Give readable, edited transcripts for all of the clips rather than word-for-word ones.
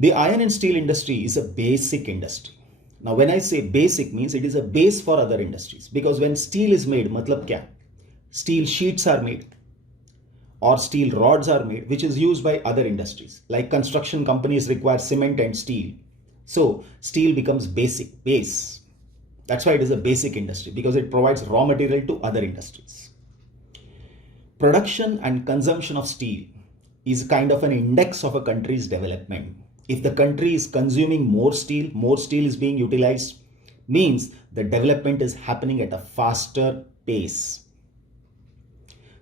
The iron and steel industry is a basic industry. Now, when I say basic means it is a base for other industries, because when steel is made, matlab kya? Steel sheets are made or steel rods are made, which is used by other industries. Like construction companies require cement and steel. So steel becomes base. That's why it is a basic industry, because it provides raw material to other industries. Production and consumption of steel is kind of an index of a country's development. If the country is consuming more steel is being utilized, means the development is happening at a faster pace.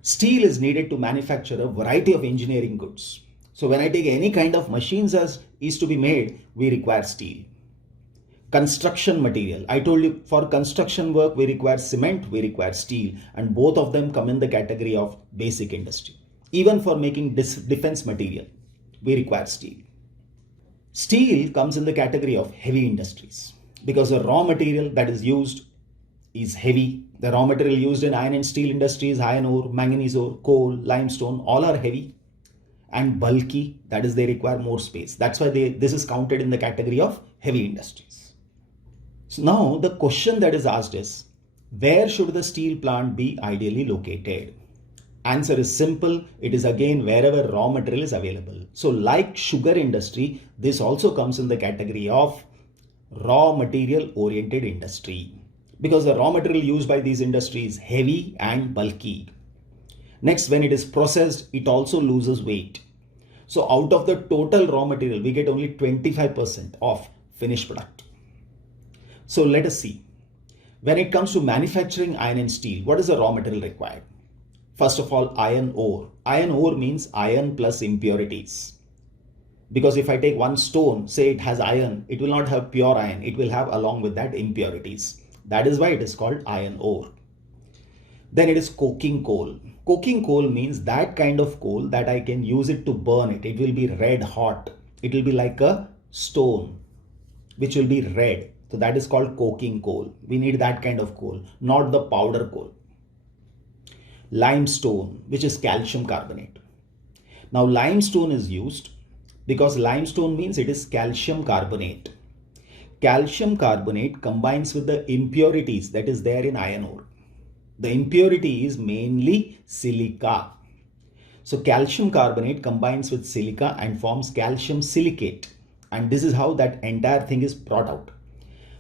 Steel is needed to manufacture a variety of engineering goods. So when I take any kind of machines as is to be made, we require steel. Construction material. I told you for construction work, we require cement, we require steel, and both of them come in the category of basic industry. Even for making defense material, we require steel. Steel comes in the category of heavy industries because the raw material that is used is heavy. The raw material used in iron and steel industries, iron ore, manganese ore, coal, limestone, all are heavy and bulky. That is, they require more space. That's why this is counted in the category of heavy industries. So now the question that is asked is, where should the steel plant be ideally located? Answer is simple. It is again wherever raw material is available. So like sugar industry, this also comes in the category of raw material oriented industry, because the raw material used by these industries is heavy and bulky. Next, when it is processed, it also loses weight. So out of the total raw material, we get only 25% of finished product. So let us see. When it comes to manufacturing iron and steel, what is the raw material required? First of all, iron ore. Iron ore means iron plus impurities. Because if I take one stone, say it has iron, it will not have pure iron. It will have along with that impurities. That is why it is called iron ore. Then it is coking coal. Coking coal means that kind of coal that I can use it to burn it. It will be red hot. It will be like a stone, which will be red. So that is called coking coal. We need that kind of coal, not the powder coal. Limestone, which is calcium carbonate. Now limestone is used because limestone means it is calcium carbonate. Calcium carbonate combines with the impurities that is there in iron ore. The impurity is mainly silica. So calcium carbonate combines with silica and forms calcium silicate. And this is how that entire thing is brought out.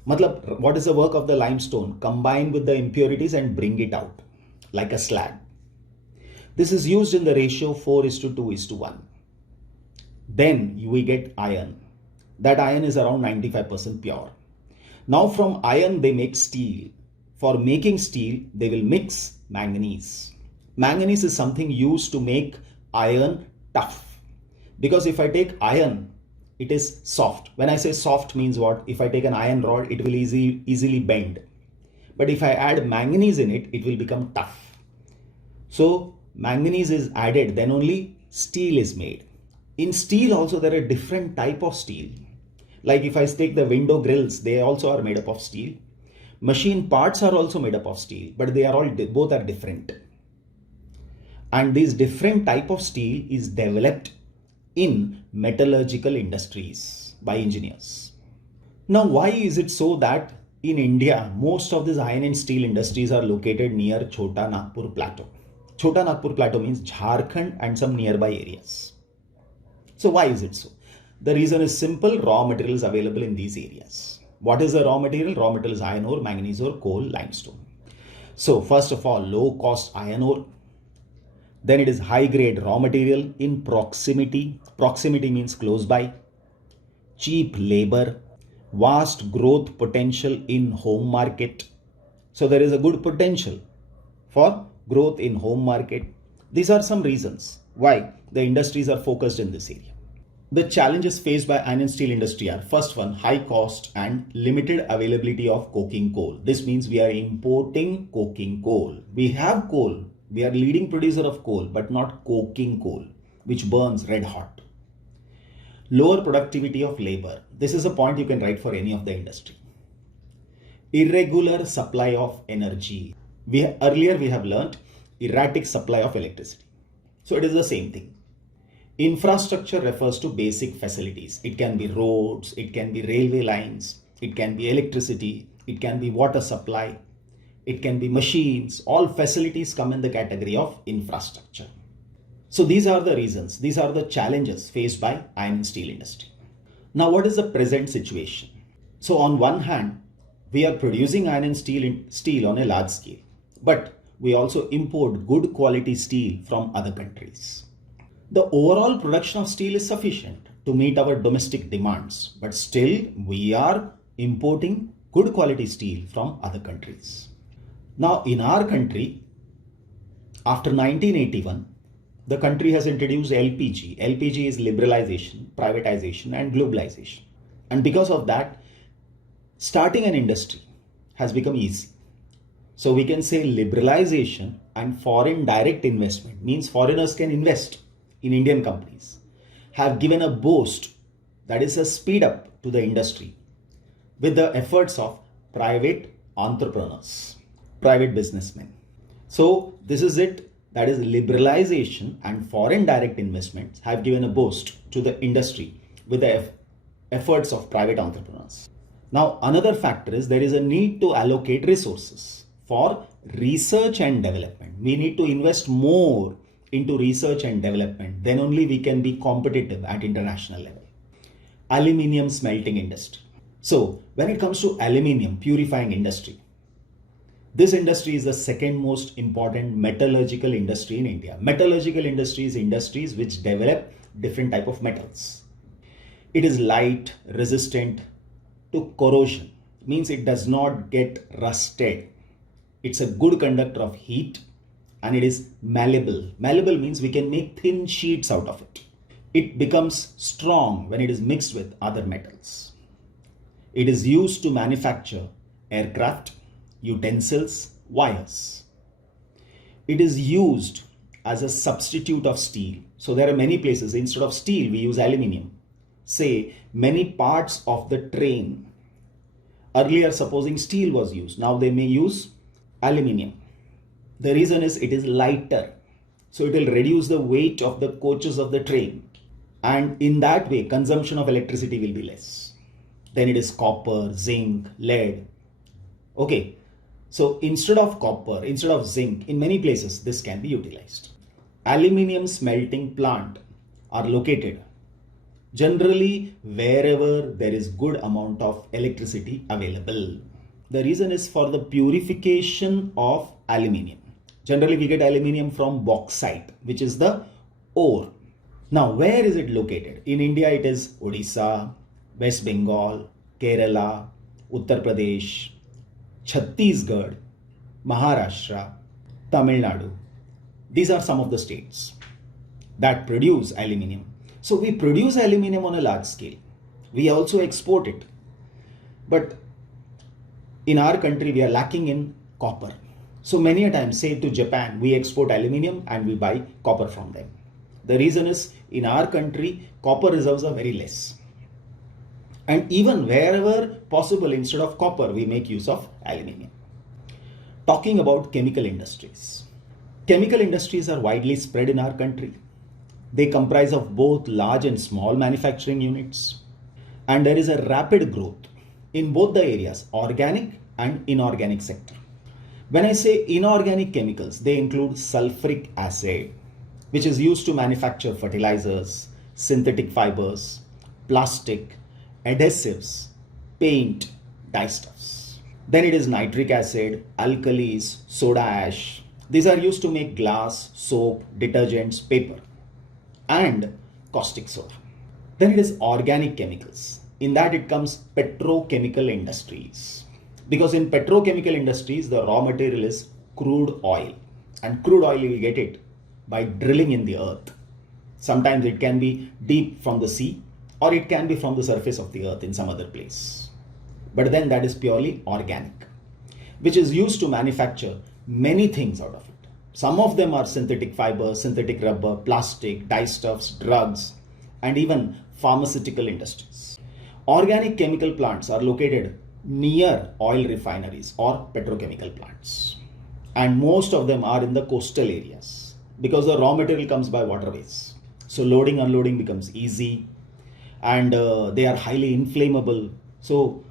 Matlab, what is the work of the limestone? Combine with the impurities and bring it out like a slag. This is used in the ratio 4:2:1. Then we get iron. That iron is around 95% pure. Now from iron they make steel. For making steel, they will mix manganese. Manganese is something used to make iron tough. Because if I take iron, it is soft. When I say soft means what? If I take an iron rod, it will easily bend. But if I add manganese in it, it will become tough. So manganese is added, then only steel is made. In steel also there are different type of steel. Like if I take the window grills, they also are made up of steel. Machine parts are also made up of steel, but they are all both are different. And this different type of steel is developed in metallurgical industries by engineers. Now, why is it so that in India, most of these iron and steel industries are located near Chota Nagpur Plateau? Chota Nagpur Plateau means Jharkhand and some nearby areas. So why is it so? The reason is simple. Raw material is available in these areas. What is the raw material? Raw material is iron ore, manganese ore, coal, limestone. So first of all, low cost iron ore. Then it is high grade raw material in proximity. Proximity means close by. Cheap labor. Vast growth potential in home market. So there is a good potential for growth in home market. These are some reasons why the industries are focused in this area. The challenges faced by iron and steel industry are, first one, high cost and limited availability of coking coal. This means we are importing coking coal. We have coal. We are leading producer of coal, but not coking coal, which burns red hot. Lower productivity of labor. This is a point you can write for any of the industry. Irregular supply of energy. Earlier we have learnt erratic supply of electricity. So it is the same thing. Infrastructure refers to basic facilities. It can be roads, it can be railway lines, it can be electricity, it can be water supply, it can be machines. All facilities come in the category of infrastructure. So these are the reasons, these are the challenges faced by iron and steel industry. Now, what is the present situation? So on one hand, we are producing iron and steel on a large scale, but we also import good quality steel from other countries. The overall production of steel is sufficient to meet our domestic demands, but still we are importing good quality steel from other countries. Now, in our country, after 1981, the country has introduced LPG. LPG is liberalization, privatization, and globalization. And because of that, starting an industry has become easy. So we can say liberalization and foreign direct investment means foreigners can invest in Indian companies, have given a boost, that is a speed up to the industry with the efforts of private entrepreneurs, private businessmen. So this is it, that is liberalization and foreign direct investments have given a boost to the industry with the efforts of private entrepreneurs. Now another factor is there is a need to allocate resources for research and development. We need to invest more into research and development, then only we can be competitive at international level. Aluminium smelting industry. So when it comes to aluminium purifying industry, this industry is the second most important metallurgical industry in India. Metallurgical industry is industries which develop different type of metals. It is light, resistant to corrosion, means it does not get rusted. It's a good conductor of heat, and it is malleable. Malleable means we can make thin sheets out of it. It becomes strong when it is mixed with other metals. It is used to manufacture aircraft, utensils, wires. It is used as a substitute of steel. So there are many places, instead of steel, we use aluminium. Say, many parts of the train. Earlier, supposing steel was used, now they may use aluminium. The reason is it is lighter, so it will reduce the weight of the coaches of the train, and in that way consumption of electricity will be less. Then it is copper, zinc, lead. Okay, so instead of copper, instead of zinc, in many places this can be utilized. Aluminium smelting plant are located generally wherever there is good amount of electricity available. The reason is for the purification of aluminium. Generally, we get aluminium from bauxite, which is the ore. Now, where is it located? In India, it is Odisha, West Bengal, Kerala, Uttar Pradesh, Chhattisgarh, Maharashtra, Tamil Nadu. These are some of the states that produce aluminium. So we produce aluminium on a large scale. We also export it. But in our country, we are lacking in copper. So many a time, say to Japan, we export aluminium and we buy copper from them. The reason is in our country, copper reserves are very less. And even wherever possible, instead of copper, we make use of aluminium. Talking about chemical industries. Chemical industries are widely spread in our country. They comprise of both large and small manufacturing units. And there is a rapid growth in both the areas, organic and inorganic sector. When I say inorganic chemicals, they include sulfuric acid, which is used to manufacture fertilizers, synthetic fibers, plastic, adhesives, paint, dyestuffs. Then it is nitric acid, alkalis, soda ash. These are used to make glass, soap, detergents, paper, and caustic soda. Then it is organic chemicals. In that it comes petrochemical industries. Because in petrochemical industries, the raw material is crude oil. And crude oil, you will get it by drilling in the earth. Sometimes it can be deep from the sea, or it can be from the surface of the earth in some other place. But then that is purely organic, which is used to manufacture many things out of it. Some of them are synthetic fibers, synthetic rubber, plastic, dyestuffs, drugs, and even pharmaceutical industries. Organic chemical plants are located near oil refineries or petrochemical plants. And most of them are in the coastal areas because the raw material comes by waterways. So loading, unloading becomes easy, and they are highly inflammable. So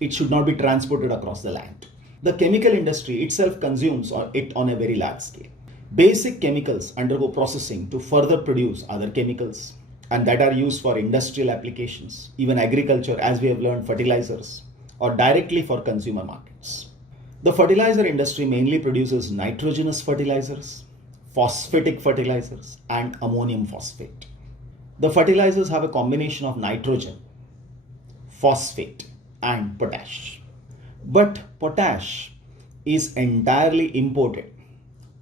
it should not be transported across the land. The chemical industry itself consumes it on a very large scale. Basic chemicals undergo processing to further produce other chemicals, and that are used for industrial applications, even agriculture, as we have learned, fertilizers, or directly for consumer markets. The fertilizer industry mainly produces nitrogenous fertilizers, phosphatic fertilizers, and ammonium phosphate. The fertilizers have a combination of nitrogen, phosphate, and potash. But potash is entirely imported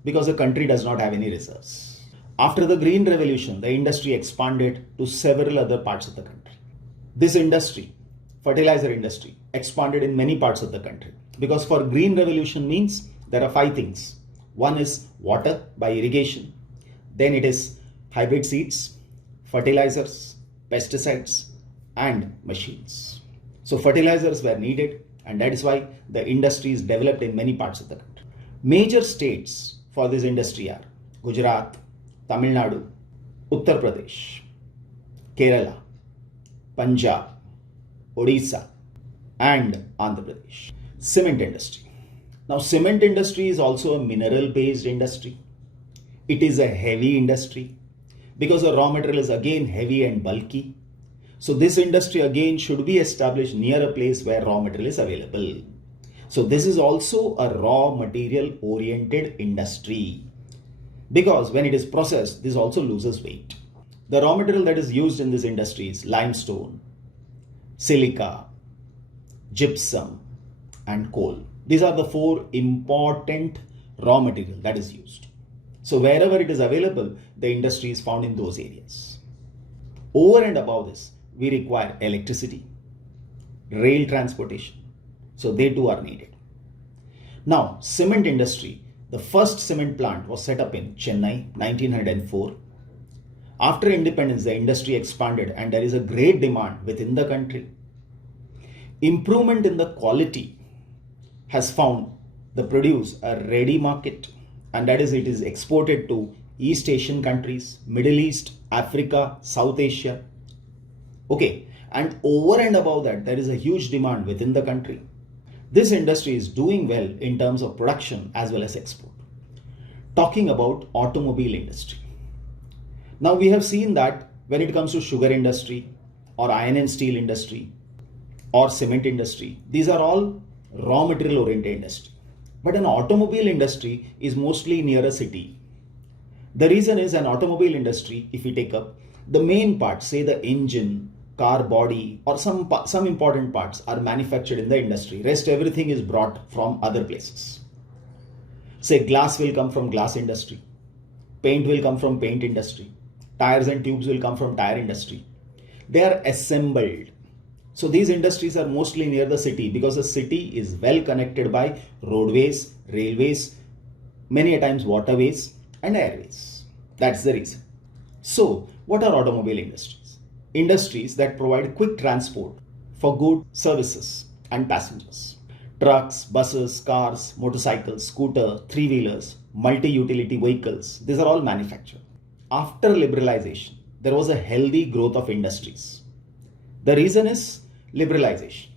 because the country does not have any reserves. After the Green Revolution, the industry expanded to several other parts of the country. This industry, fertilizer industry, expanded in many parts of the country because for Green Revolution means there are 5 things. One is water by irrigation, then it is hybrid seeds, fertilizers, pesticides, and machines. So fertilizers were needed, and that is why the industry is developed in many parts of the country. Major states for this industry are Gujarat, Tamil Nadu, Uttar Pradesh, Kerala, Punjab, Odisha, and Andhra Pradesh. Cement industry. Now, cement industry is also a mineral-based industry. It is a heavy industry because the raw material is again heavy and bulky. So this industry again should be established near a place where raw material is available. So this is also a raw material oriented industry because when it is processed, this also loses weight. The raw material that is used in this industry is limestone, silica, gypsum, and coal. These are the 4 important raw material that is used. So wherever it is available, the industry is found in those areas. Over and above this, we require electricity, rail transportation. So they too are needed. Now, cement industry. The first cement plant was set up in Chennai, 1904. After independence, the industry expanded and there is a great demand within the country. Improvement in the quality has found the produce a ready market, and that is it is exported to East Asian countries, Middle East, Africa, South Asia. Okay, and over and above that, there is a huge demand within the country. This industry is doing well in terms of production as well as export. Talking about automobile industry. Now we have seen that when it comes to sugar industry or iron and steel industry or cement industry, these are all raw material oriented industry. But an automobile industry is mostly near a city. The reason is an automobile industry, if we take up the main parts, say the engine, car body, or some important parts are manufactured in the industry. Rest everything is brought from other places. Say glass will come from glass industry, paint will come from paint industry, tires and tubes will come from tire industry. They are assembled. So these industries are mostly near the city because the city is well connected by roadways, railways, many a times waterways and airways. That's the reason. So what are automobile industries? Industries that provide quick transport for goods, services and passengers. Trucks, buses, cars, motorcycles, scooter, three-wheelers, multi-utility vehicles, these are all manufactured. After liberalization, there was a healthy growth of industries. The reason is liberalization.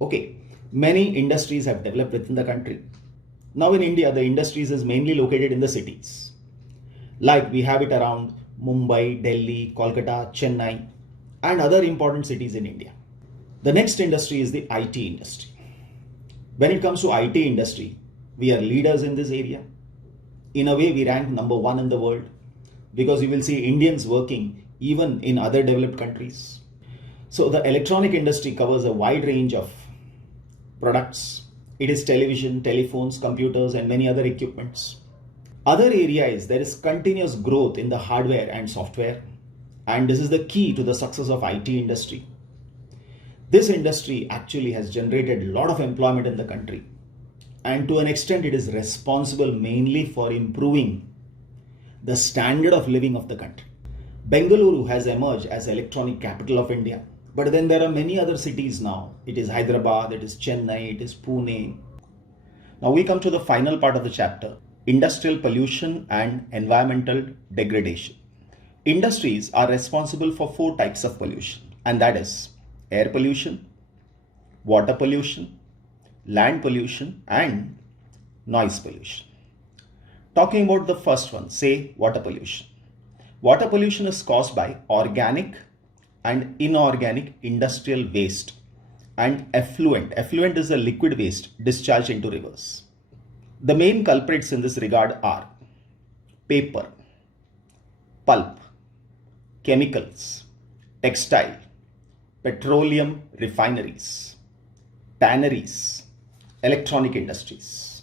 Okay, many industries have developed within the country. Now in India, the industries is mainly located in the cities. Like we have it around Mumbai, Delhi, Kolkata, Chennai, and other important cities in India. The next industry is the IT industry. When it comes to IT industry, we are leaders in this area. In a way, we rank number 1 in the world because you will see Indians working even in other developed countries. So the electronic industry covers a wide range of products. It is television, telephones, computers, and many other equipments. Other area is there is continuous growth in the hardware and software, and this is the key to the success of IT industry. This industry actually has generated a lot of employment in the country, and to an extent it is responsible mainly for improving the standard of living of the country. Bengaluru has emerged as electronic capital of India, but then there are many other cities now. It is Hyderabad, it is Chennai, it is Pune. Now we come to the final part of the chapter, industrial pollution and environmental degradation. Industries are responsible for four types of pollution, and that is air pollution, water pollution, land pollution, and noise pollution. Talking about the first one, say water pollution. Water pollution is caused by organic and inorganic industrial waste and effluent. Effluent is a liquid waste discharged into rivers. The main culprits in this regard are paper, pulp, chemicals, textile, petroleum refineries, tanneries, electronic industries.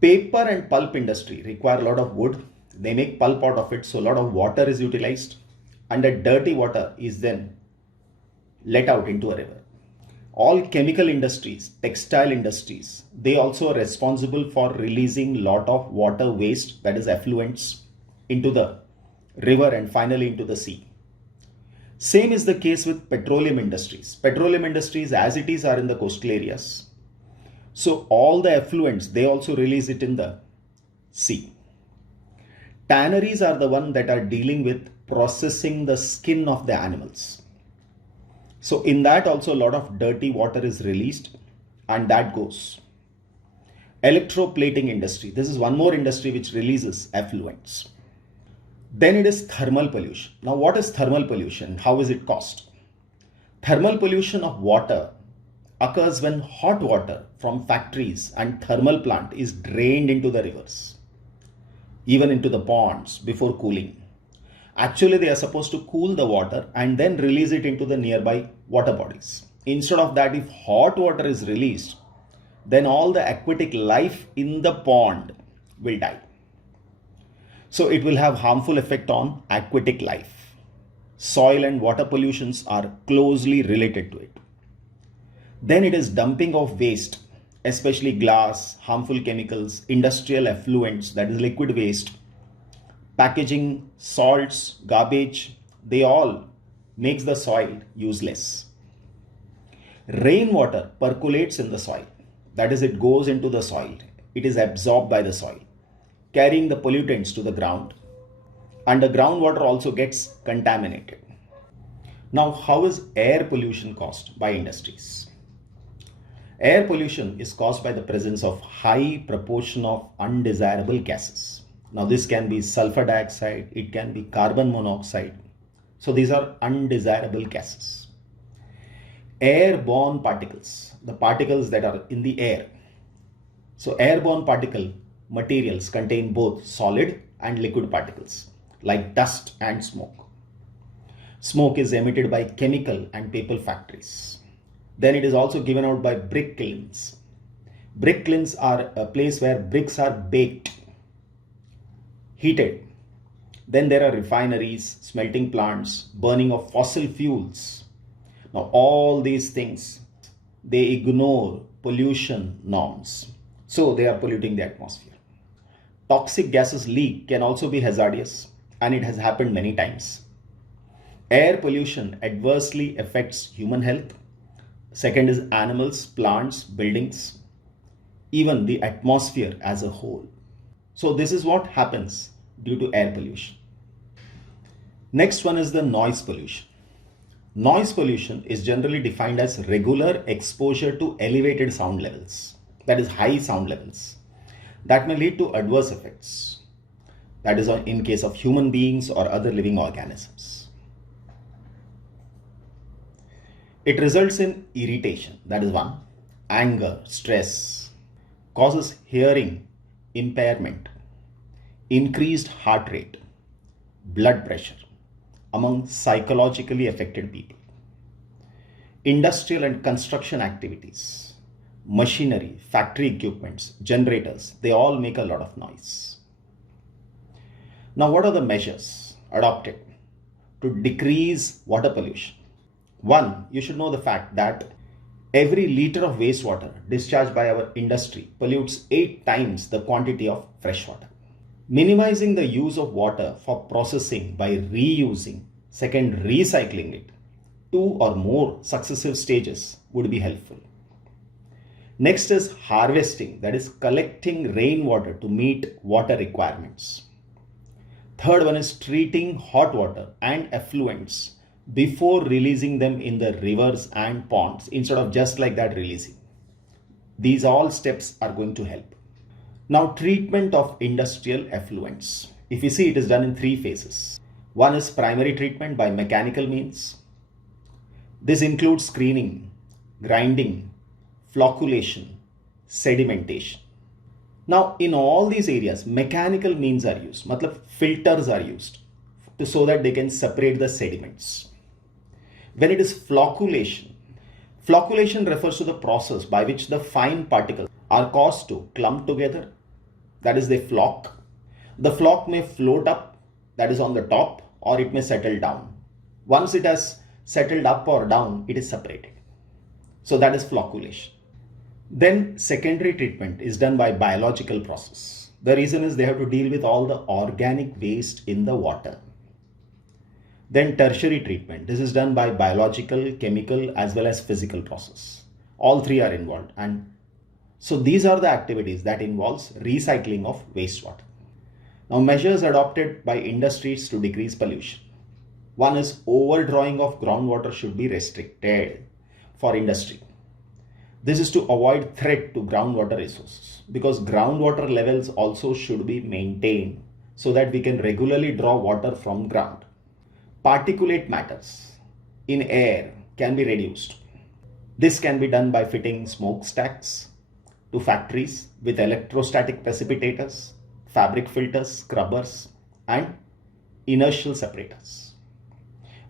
Paper and pulp industry require a lot of wood. They make pulp out of it, so a lot of water is utilized, and the dirty water is then let out into a river. All chemical industries, textile industries, they also are responsible for releasing lot of water waste, that is effluents, into the river and finally into the sea. Same is the case with petroleum industries. Petroleum industries as it is are in the coastal areas. So all the effluents, they also release it in the sea. Tanneries are the one that are dealing with processing the skin of the animals. So in that also a lot of dirty water is released, and that goes. Electroplating industry. This is one more industry which releases effluents. Then it is thermal pollution. Now what is thermal pollution? How is it caused? Thermal pollution of water occurs when hot water from factories and thermal plant is drained into the rivers, even into the ponds before cooling. Actually, they are supposed to cool the water and then release it into the nearby water bodies. Instead of that, if hot water is released, then all the aquatic life in the pond will die. So it will have harmful effect on aquatic life. Soil and water pollutions are closely related to it. Then it is dumping of waste, especially glass, harmful chemicals, industrial effluents, that is liquid waste, packaging, salts, garbage, they all makes the soil useless. Rainwater percolates in the soil, that is, it goes into the soil, it is absorbed by the soil, carrying the pollutants to the ground, and the groundwater also gets contaminated. Now, how is air pollution caused by industries? Air pollution is caused by the presence of high proportion of undesirable gases. Now this can be sulfur dioxide, it can be carbon monoxide. So these are undesirable gases. Airborne particles, the particles that are in the air. So airborne particle materials contain both solid and liquid particles like dust and smoke. Smoke is emitted by chemical and paper factories. Then it is also given out by brick kilns. Brick kilns are a place where bricks are baked, heated. Then there are refineries, smelting plants, burning of fossil fuels. Now all these things, they ignore pollution norms. So they are polluting the atmosphere. Toxic gases leak can also be hazardous, and it has happened many times. Air pollution adversely affects human health. Second is animals, plants, buildings, even the atmosphere as a whole. So this is what happens due to air pollution. Next one is the noise pollution. Noise pollution is generally defined as regular exposure to elevated sound levels, that is high sound levels, that may lead to adverse effects, that is in case of human beings or other living organisms. It results in irritation, that is one, anger, stress, causes hearing impairment, increased heart rate, blood pressure among psychologically affected people. Industrial and construction activities, machinery, factory equipments, generators, they all make a lot of noise. Now, what are the measures adopted to decrease water pollution? One, you should know the fact that every liter of wastewater discharged by our industry pollutes 8 times the quantity of fresh water. Minimizing the use of water for processing by reusing, second, recycling it, 2 or more successive stages would be helpful. Next is harvesting, that is collecting rainwater to meet water requirements. Third one is treating hot water and effluents before releasing them in the rivers and ponds instead of just like that releasing. These all steps are going to help. Now, treatment of industrial effluents. If you see, it is done in 3 phases. One is primary treatment by mechanical means. This includes screening, grinding, flocculation, sedimentation. Now, in all these areas, mechanical means are used, matlab filters are used so that they can separate the sediments. When it is flocculation, flocculation refers to the process by which the fine particles are caused to clump together, that is, they flock. The flock may float up, that is on the top, or it may settle down. Once it has settled up or down, it is separated. So that is flocculation. Then secondary treatment is done by biological process. The reason is they have to deal with all the organic waste in the water. Then tertiary treatment. This is done by biological, chemical, as well as physical process. All 3 are involved. And so these are the activities that involves recycling of wastewater. Now, measures adopted by industries to decrease pollution. One is overdrawing of groundwater should be restricted for industry. This is to avoid threat to groundwater resources, because groundwater levels also should be maintained so that we can regularly draw water from ground. Particulate matters in air can be reduced. This can be done by fitting smokestacks to factories with electrostatic precipitators, fabric filters, scrubbers, and inertial separators.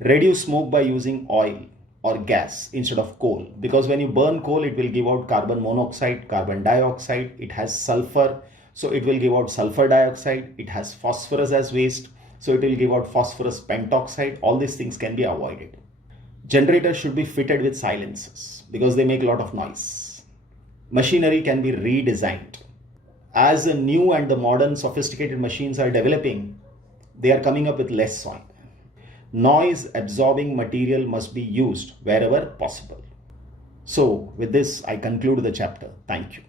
Reduce smoke by using oil or gas instead of coal, because when you burn coal, it will give out carbon monoxide, carbon dioxide, it has sulfur, so it will give out sulfur dioxide, it has phosphorus as waste, so it will give out phosphorus pentoxide. All these things can be avoided. Generators should be fitted with silencers because they make a lot of noise. Machinery can be redesigned. As the new and the modern sophisticated machines are developing, they are coming up with less soil. Noise absorbing material must be used wherever possible. So with this, I conclude the chapter. Thank you.